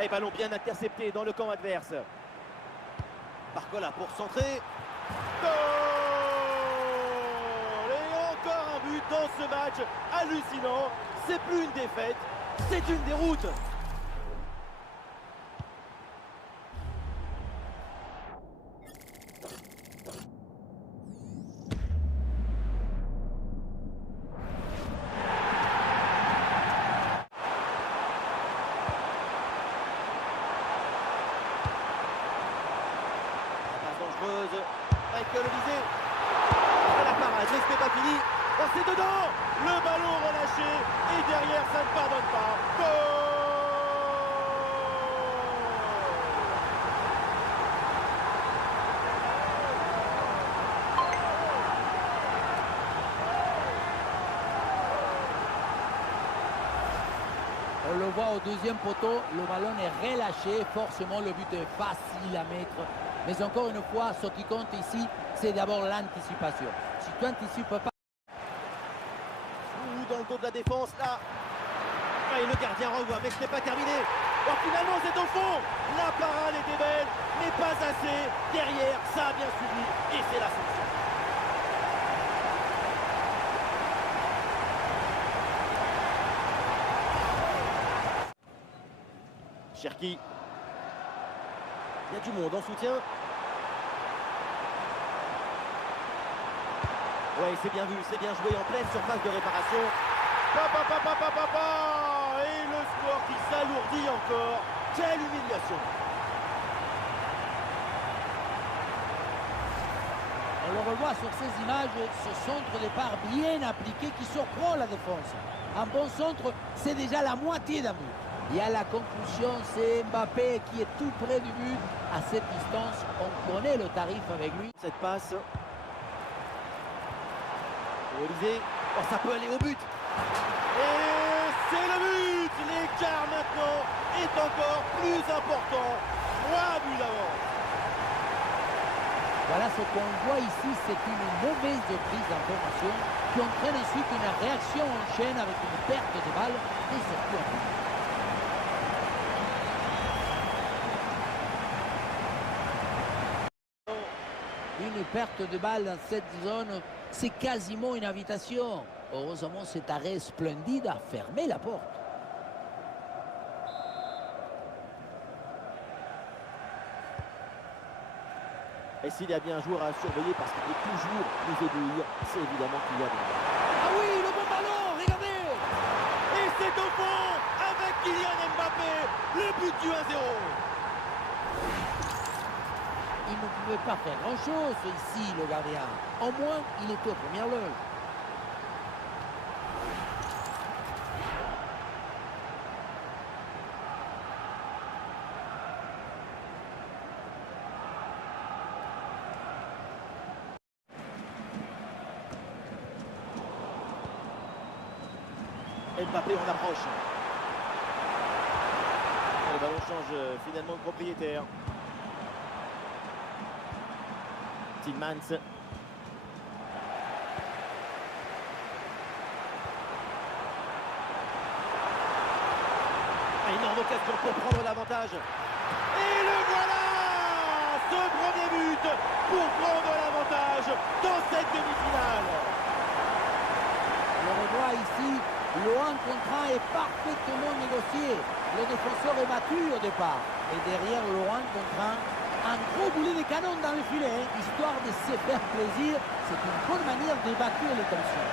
Et ballon bien intercepté dans le camp adverse. Barcola pour centrer. Goal! Et encore un but dans ce match hallucinant. C'est plus une défaite, c'est une déroute. Michael Olysée. La parade, mais c'est pas fini. Oh, c'est dedans. Le ballon relâché. Et derrière, ça ne pardonne pas. Goal! On le voit au deuxième poteau, le ballon est relâché. Forcément, le but est facile à mettre. Mais encore une fois, ce qui compte ici, c'est d'abord l'anticipation. Si tu n'anticipes pas... Dans le dos de la défense, là. Et le gardien revoit, mais ce n'est pas terminé. Oh, finalement, c'est au fond. La parade était belle, mais pas assez. Derrière, ça a bien suivi. Et c'est la solution. Cherki. Il y a du monde en soutien. Ouais, c'est bien vu, c'est bien joué en pleine surface de réparation. Et le score qui s'alourdit encore. Quelle humiliation. On le revoit sur ces images, ce centre de part bien appliqué qui surprend la défense. Un bon centre, c'est déjà la moitié d'un but. Et à la conclusion, c'est Mbappé qui est tout près du but. À cette distance, on connaît le tarif avec lui. Cette passe. Olysée. Oh, ça peut aller au but. Et c'est le but. L'écart maintenant est encore plus important. 3 buts d'avance. Voilà ce qu'on voit ici, c'est une mauvaise prise d'information qui entraîne ensuite une réaction en chaîne avec une perte de balle et surtout un but. Une perte de balle dans cette zone, c'est quasiment une invitation. Heureusement, cet arrêt splendide a fermé la porte. Et s'il y a bien un joueur à surveiller parce qu'il peut toujours nous éblouir, c'est évidemment Kylian. Ah oui, le bon ballon, regardez! Et c'est au fond avec Kylian Mbappé, le but du 1-0. Il ne pouvait pas faire grand-chose ici, le gardien. Au moins, il était aux premières loges. Mbappé en approche. Le ballon change finalement de propriétaire. Tillmans. Énorme occasion pour prendre l'avantage. Et le voilà! Ce premier but pour prendre l'avantage dans cette demi-finale. On le revoit ici, le 1 contre 1 est parfaitement négocié. Le défenseur est battu au départ. Et derrière le 1 contre 1, un gros boulet de canon dans le filet, histoire de se faire plaisir. C'est une bonne manière d'évacuer les tensions.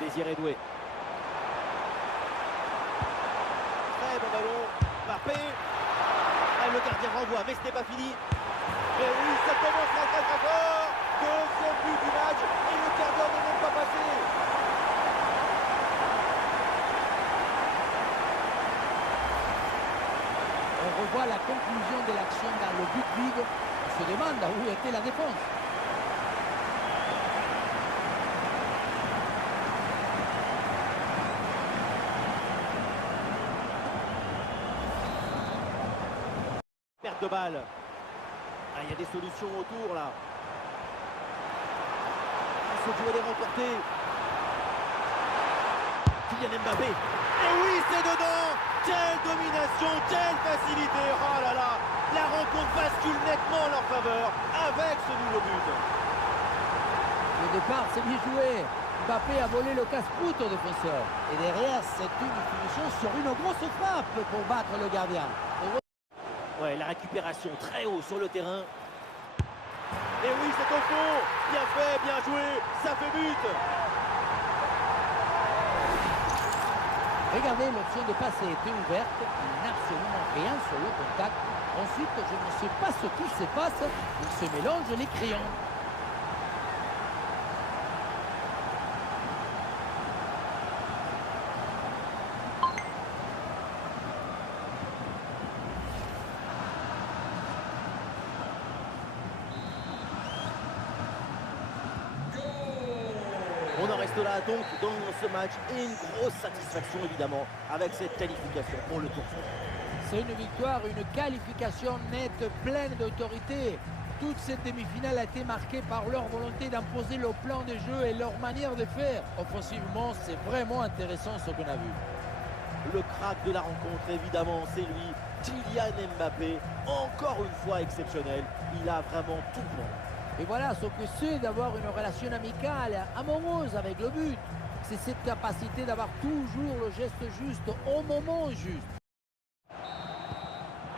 Désiré Doué. Très bon ballon. Mbappé. Le gardien renvoie, mais ce n'est pas fini. Et oui, ça commence très fort. Deuxième but du match. Et le quart d'heure n'est même pas passé. On revoit la conclusion de l'action dans le but vide. On se demande où était la défense. Perte de balle. il y a des solutions autour là. Ce duel est remporté. Kylian Mbappé. Et oui, c'est dedans. Quelle domination, quelle facilité. Oh là là, la rencontre bascule nettement en leur faveur avec ce nouveau but. Le départ, c'est bien joué. Mbappé a volé le casse-croûte au défenseur. Et derrière, c'est une finition sur une grosse frappe pour battre le gardien. Ouais, la récupération très haut sur le terrain. Et oui, c'est au fond. Bien fait, bien joué. Ça fait but. Regardez, l'option de passer était ouverte. Il n'a absolument rien sur le contact. Ensuite, je ne sais pas ce qui se passe. Il se mélange les crayons. On en reste là donc dans ce match et une grosse satisfaction évidemment avec cette qualification pour le tour suivant. C'est une victoire, une qualification nette, pleine d'autorité. Toute cette demi-finale a été marquée par leur volonté d'imposer le plan de jeu et leur manière de faire. Offensivement, c'est vraiment intéressant ce qu'on a vu. Le crack de la rencontre évidemment, c'est lui, Kylian Mbappé, encore une fois exceptionnel. Il a vraiment tout le monde. Et voilà ce que c'est d'avoir une relation amicale, amoureuse avec le but. C'est cette capacité d'avoir toujours le geste juste au moment juste.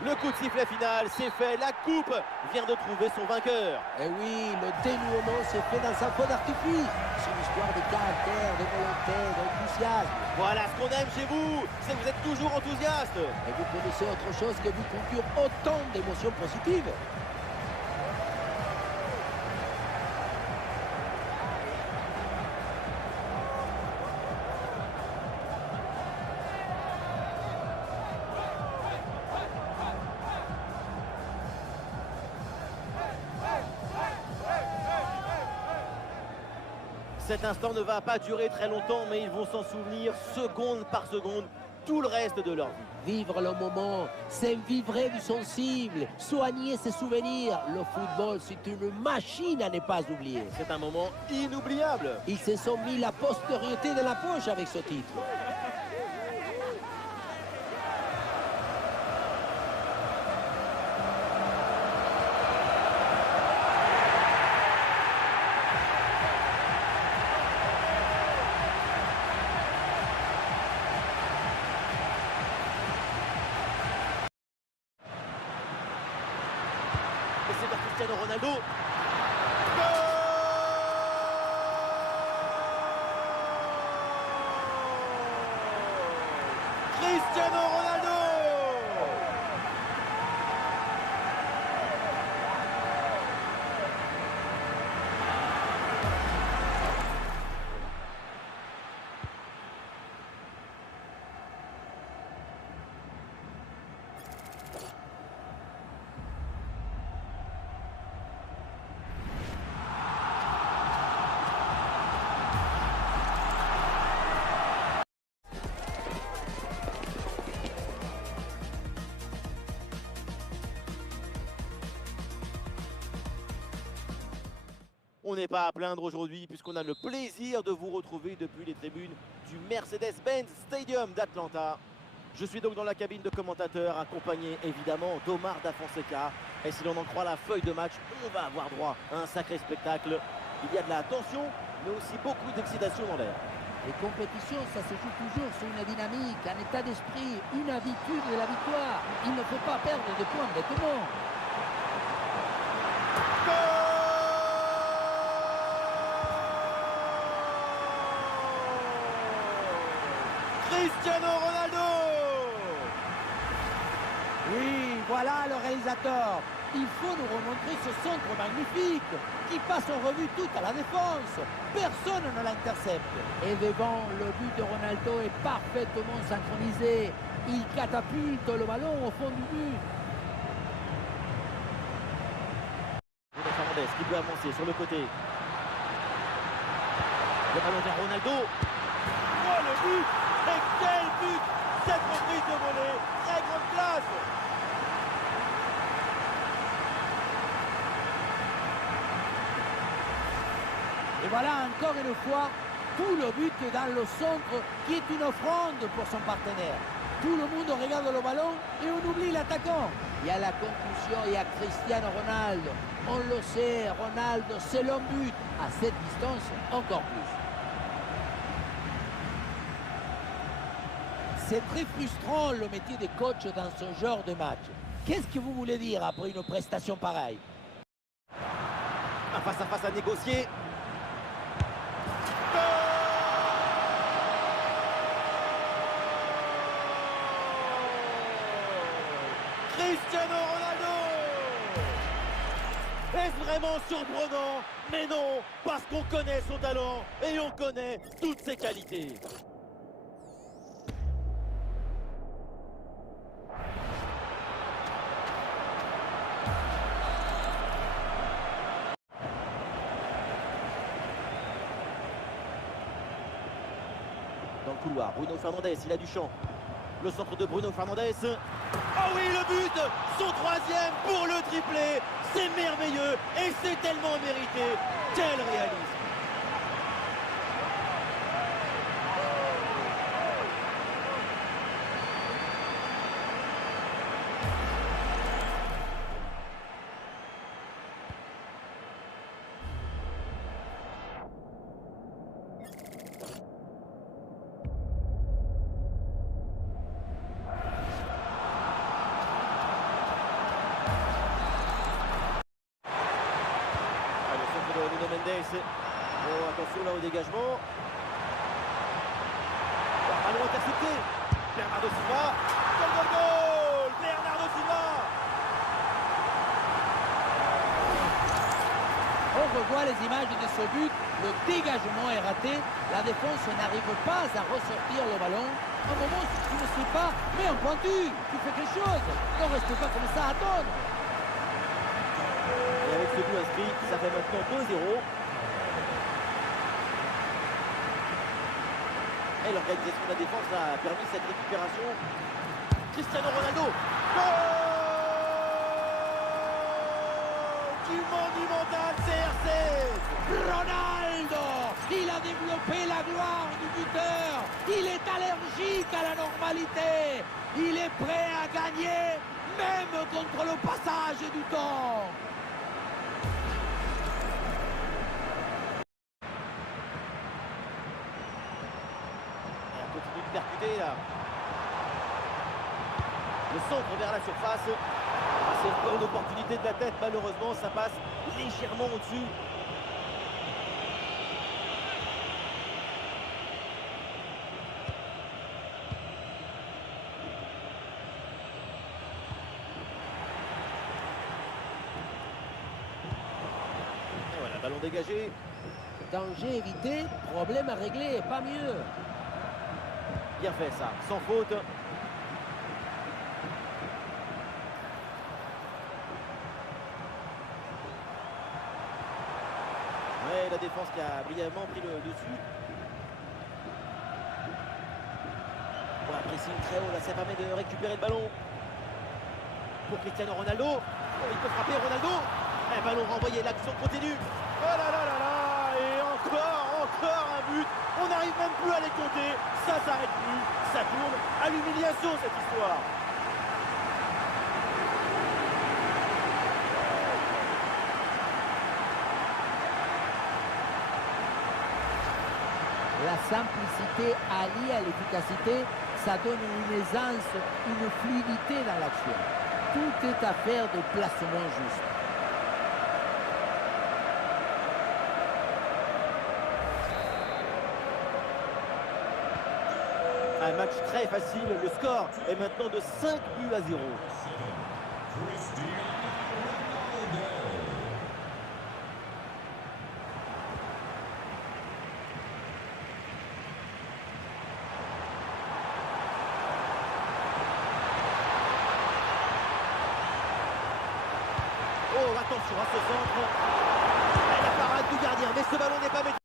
Le coup de sifflet final, c'est fait. La coupe vient de trouver son vainqueur. Et oui, le dénouement s'est fait dans un feu d'artifice. C'est une histoire de caractère, de volonté, d'enthousiasme. Voilà ce qu'on aime chez vous, c'est que vous êtes toujours enthousiaste. Et vous connaissez autre chose que vous procure autant d'émotions positives. Cet instant ne va pas durer très longtemps, mais ils vont s'en souvenir seconde par seconde tout le reste de leur vie. Vivre le moment, c'est vivre du sensible, soigner ses souvenirs. Le football, c'est une machine à ne pas oublier. C'est un moment inoubliable. Ils se sont mis la postériorité de la poche avec ce titre. Et c'est vers Cristiano Ronaldo. Goal! Cristiano Ronaldo! On n'est pas à plaindre aujourd'hui puisqu'on a le plaisir de vous retrouver depuis les tribunes du Mercedes-Benz Stadium d'Atlanta. Je suis donc dans la cabine de commentateur accompagné évidemment d'Omar Da Fonseca. Et si l'on en croit la feuille de match, on va avoir droit à un sacré spectacle. Il y a de la tension mais aussi beaucoup d'excitation dans l'air. Les compétitions, ça se joue toujours sur une dynamique, un état d'esprit, une habitude de la victoire. Il ne faut pas perdre de points bêtement. Cristiano Ronaldo! Oui, voilà le réalisateur. Il faut nous remontrer ce centre magnifique qui passe en revue toute à la défense. Personne ne l'intercepte. Et devant, le but de Ronaldo est parfaitement synchronisé. Il catapulte le ballon au fond du but. Bruno Fernandes qui peut avancer sur le côté. Le ballon vers Ronaldo. Oh le but! Et quel but! Cette reprise de volée, très grande classe! Et voilà encore une fois tout le but dans le centre qui est une offrande pour son partenaire. Tout le monde regarde le ballon et on oublie l'attaquant. Il y a la conclusion, il y a Cristiano Ronaldo. On le sait, Ronaldo, c'est l'homme but. À cette distance, encore plus. C'est très frustrant le métier de coach dans ce genre de match. Qu'est-ce que vous voulez dire après une prestation pareille? Un face-à-face à négocier. Cristiano Ronaldo! Est-ce vraiment surprenant? Mais non, parce qu'on connaît son talent et on connaît toutes ses qualités. Dans le couloir, Bruno Fernandes, il a du champ. Le centre de Bruno Fernandes. Oh oui, le but! Son troisième pour le triplé. C'est merveilleux et c'est tellement mérité. Quel réalisme! Nuno Mendes. Oh, attention là au dégagement. Ballon intercepté. Bernardo Silva. Goal, goal, goal! Bernardo Silva. On revoit les images de ce but. Le dégagement est raté. La défense n'arrive pas à ressortir le ballon. Un moment, si tu ne sais pas, mets un pointu. Tu fais quelque chose. Ne reste pas comme ça à attendre. Et avec ce but inscrit, ça fait maintenant 2-0. Et l'organisation de la défense a permis cette récupération. Cristiano Ronaldo. Goal du monumental CR7. Ronaldo, il a développé la gloire du buteur. Il est allergique à la normalité. Il est prêt à gagner, même contre le passage du temps. Continue de percuter là. Le centre vers la surface. Ah, c'est encore une opportunité de la tête. Malheureusement, ça passe légèrement au-dessus. Et voilà, ballon dégagé. Danger évité, problème à régler, pas mieux. Bien fait ça, sans faute. Ouais, la défense qui a brillamment pris le dessus. Voilà, pressing très haut, là ça permet de récupérer le ballon. Pour Cristiano Ronaldo. Oh, il peut frapper Ronaldo. Un ballon renvoyé, l'action continue. Oh là là là là. Et encore un but. On n'arrive même plus à les compter. Ça s'arrête plus. Ça tourne à l'humiliation cette histoire. La simplicité alliée à l'efficacité, ça donne une aisance, une fluidité dans l'action. Tout est affaire de placement juste. Un match très facile, le score est maintenant de 5 buts à 0. Oh, attention à ce centre. Et la parade du gardien, mais ce ballon n'est pas maîtrisé.